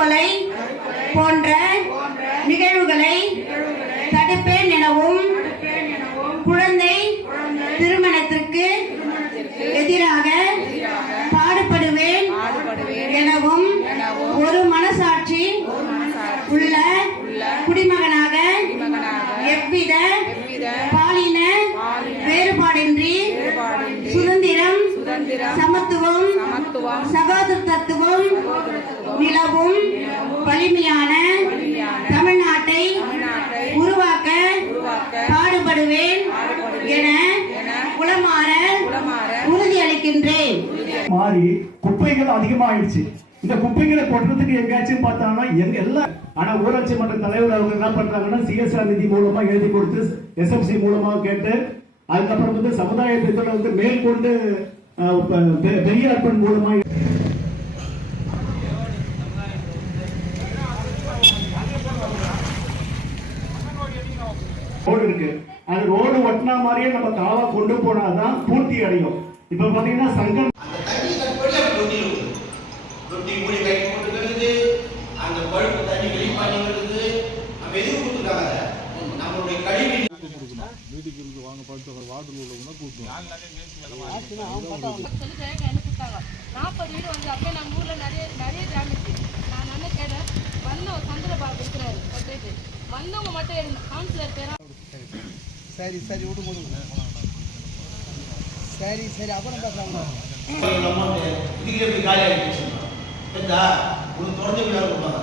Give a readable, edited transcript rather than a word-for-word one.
மறுகொலை போன்ற நிகழ்வுகளை தடுப்பேன் எனவும் குழந்தை திருமணத்திற்கு எதிராக பாடுபடுவேன் எனவும் ஒரு மனசாட்சி உள்ள குடிமகனாக எவ்வித பாலின வேறுபாடின்றி சுதந்திரம் சமத்துவம் சகோதரத்துவம் நிலவும் வலிமையான தமிழ்நாட்டை உருவாக்க பாடுபடுவேன் என குளமாற உறுதியளிக்கின்றேன். மாறி குப்பைகள் அதிகமாயிடுச்சு. இந்த குப்பைகளை கொட்டுறதுக்கு எங்கேயாச்சும் பார்த்தாங்கன்னா எல்லாம் ஆனா ஊராட்சி மன்ற தலைவர் அவங்க என்ன பண்றாங்கன்னா சிஎஸ்ஆர் நிதி மூலமா எழுதி கொடுத்து எஸ்எஃப்சி மூலமா கேட்டு அதுக்கப்புறம் வந்து சமுதாய திட்டத்தில் வந்து மேற்கொண்டு பெரியார்பன் மூலமா ரோடு இருக்கு. அது ரோடு ஒட்டினா மாதிரியே நம்ம காவா கொண்டு போனாதான் பூர்த்தி அடையும். இப்ப பாத்தீங்கன்னா சங்கம் வாங்க படுத்து வாட்டர் உள்ளவங்க கூப்பிடுவோம். 40 வீடு வந்து அப்படியே நம்ம ஊர்ல நிறைய கிராமத்து நான் என்ன கேட்டேன் வந்தவங்க சந்திர பாபு இருக்கிறாரு வந்தவங்க மட்டும் கவுன்சிலர் பேரா சரி சரி விடுங்க சரி சரி அப்புறம் பேசுறாங்க காலி ஆகிடுச்சு திறந்து விழா கொடுப்பாங்க.